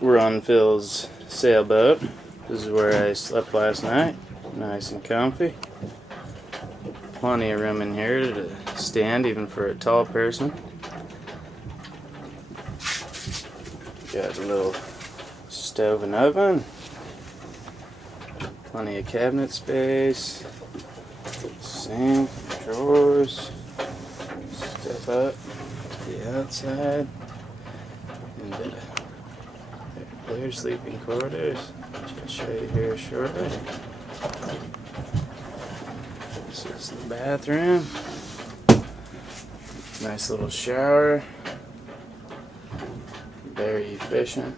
We're on Phil's sailboat. This is where I slept last night. Nice and comfy. Plenty of room in here to stand, even for a tall person. Got a little stove and oven. Plenty of cabinet space. Sink, drawers. Step up to the outside. And there's sleeping quarters, which I'll show you here shortly. This is the bathroom. Nice little shower. Very efficient.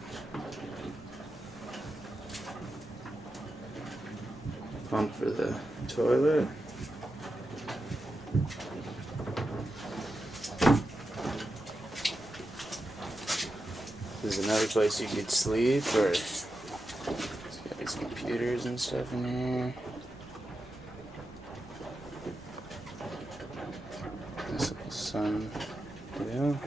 Pump for the toilet. This is another place you could sleep, or it's got these computers and stuff in here. Nice little sun view.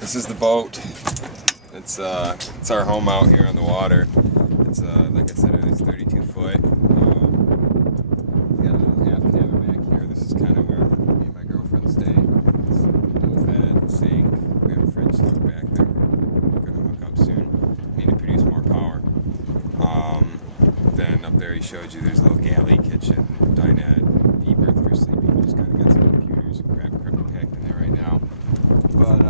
This is the boat. It's our home out here on the water. It's like I said, it's 32 foot. Got a little half cabin back here. This is kind of where me and my girlfriend stay. It's a little bed, sink. We have a fridge store back there. We're gonna hook up soon. Need to produce more power. Then up there he showed you there's a little galley kitchen, dinette, e-berth for sleeping. We just gotta get some computers and crap packed in there right now. But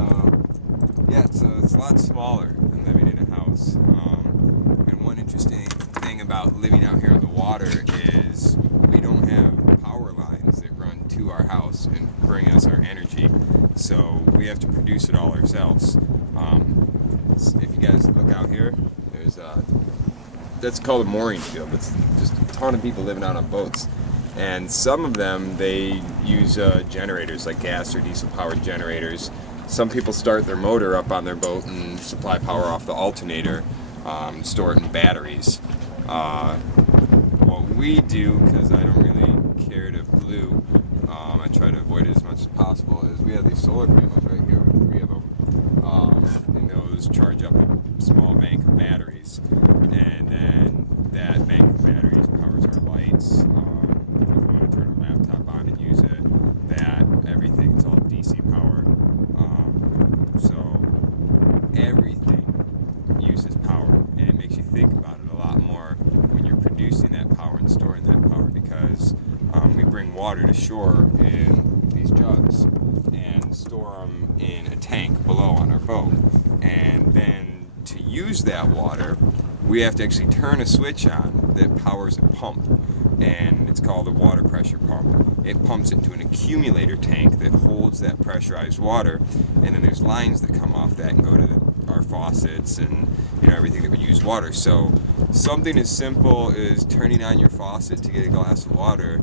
yeah, so it's a lot smaller than living in a house. And one interesting thing about living out here on the water is we don't have power lines that run to our house and bring us our energy. So we have to produce it all ourselves. If you guys look out here, there's that's called a mooring field. It's just a ton of people living out on boats. And some of them, they use generators, like gas or diesel powered generators. Some people start their motor up on their boat and supply power off the alternator, store it in batteries. What we do, because I don't really care to pollute, I try to avoid it as much as possible, is we have these solar panels right here with 3 of them. And those charge up a small bank of batteries. And then that bank of batteries powers our lights. If we want to turn a laptop on and use it, that, everything, it's all DC power. So everything uses power, and it makes you think about it a lot more when you're producing that power and storing that power, because we bring water to shore in these jugs and store them in a tank below on our boat. And then to use that water, we have to actually turn a switch on that powers a pump, and it's called a water pressure pump. It pumps into an accumulator tank that holds that pressurized water, and then there's lines that come off that and go to our faucets and everything that would use water. So something as simple as turning on your faucet to get a glass of water,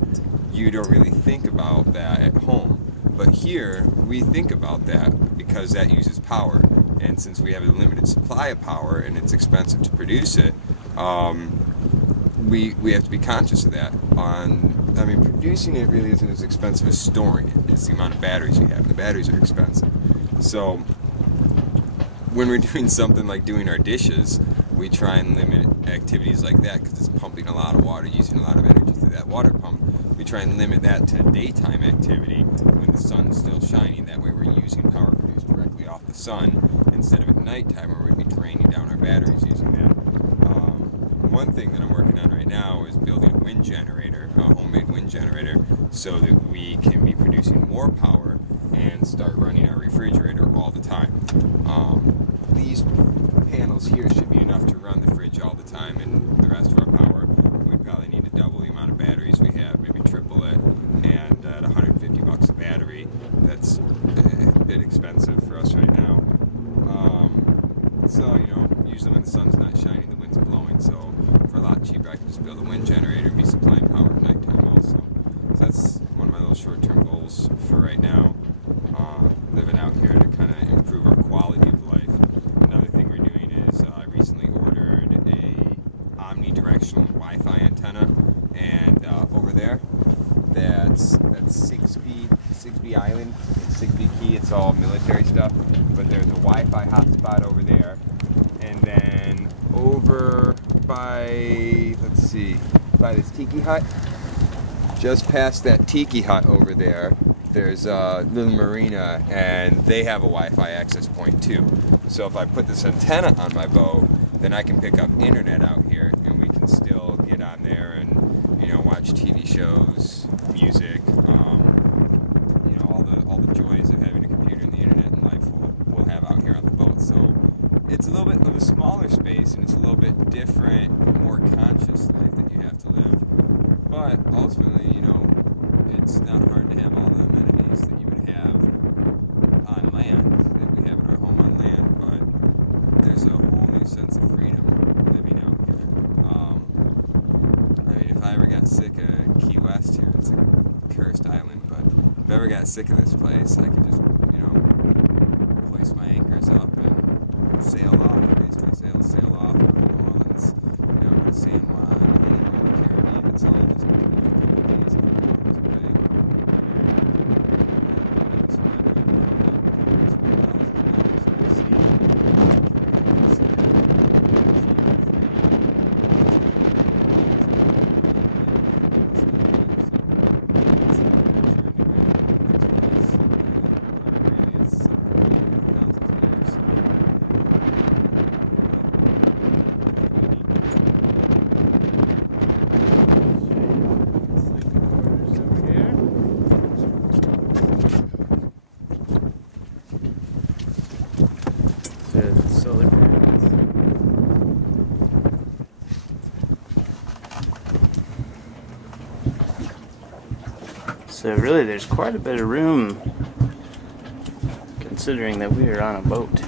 you don't really think about that at home. But here, we think about that because that uses power. And since we have a limited supply of power and it's expensive to produce it, we have to be conscious of that. Producing it really isn't as expensive as storing it. It's the amount of batteries you have. The batteries are expensive. So when we're doing something like doing our dishes, we try and limit activities like that because it's pumping a lot of water, using a lot of energy through that water pump. We try and limit that to daytime activity when the sun's still shining. That way we're using power produced directly off the sun instead of at nighttime where we'd be draining down our batteries using that. One thing that I'm working on right now is building a wind generator, a homemade wind generator, so that we can be producing more power and start running our refrigerator all the time. These panels here should be enough to run the fridge all the time, and the rest of our power, we'd probably need to double the amount of batteries we have, maybe triple it, and at $150 a battery, that's a bit expensive for us right now. So, usually when the sun's not shining, the wind's blowing, so for a lot cheaper I can just build a wind generator and be supplying short-term goals for right now. Living out here to kind of improve our quality of life. Another thing we're doing is I recently ordered a omnidirectional Wi-Fi antenna, and over there, that's Sigsbee Island, Sigsbee Key. It's all military stuff, but there's a Wi-Fi hotspot over there, and then over by, let's see, by this tiki hut, just past that tiki hut over there, there's a little marina, and they have a Wi-Fi access point too. So if I put this antenna on my boat, then I can pick up internet out here, and we can still get on there and, you know, watch TV shows, music, you know, all the joys of having a computer and the internet in life we'll have out here on the boat. So it's a little bit of a smaller space, and it's a little bit different, more conscious life that you have to live. But ultimately, you know, it's not hard to have all the amenities that you would have on land, that we have in our home on land, but there's a whole new sense of freedom living out here. I mean, if I ever got sick of Key West here, it's a cursed island, but if I ever got sick of this place, I could just, you know, place my anchors up and sail off, raise my sails, sail off, go to New Orleans, you know, go to San Juan, anywhere in the Caribbean. It's all just a couple days, couple hours away. Solar panels. So really there's quite a bit of room considering that we are on a boat.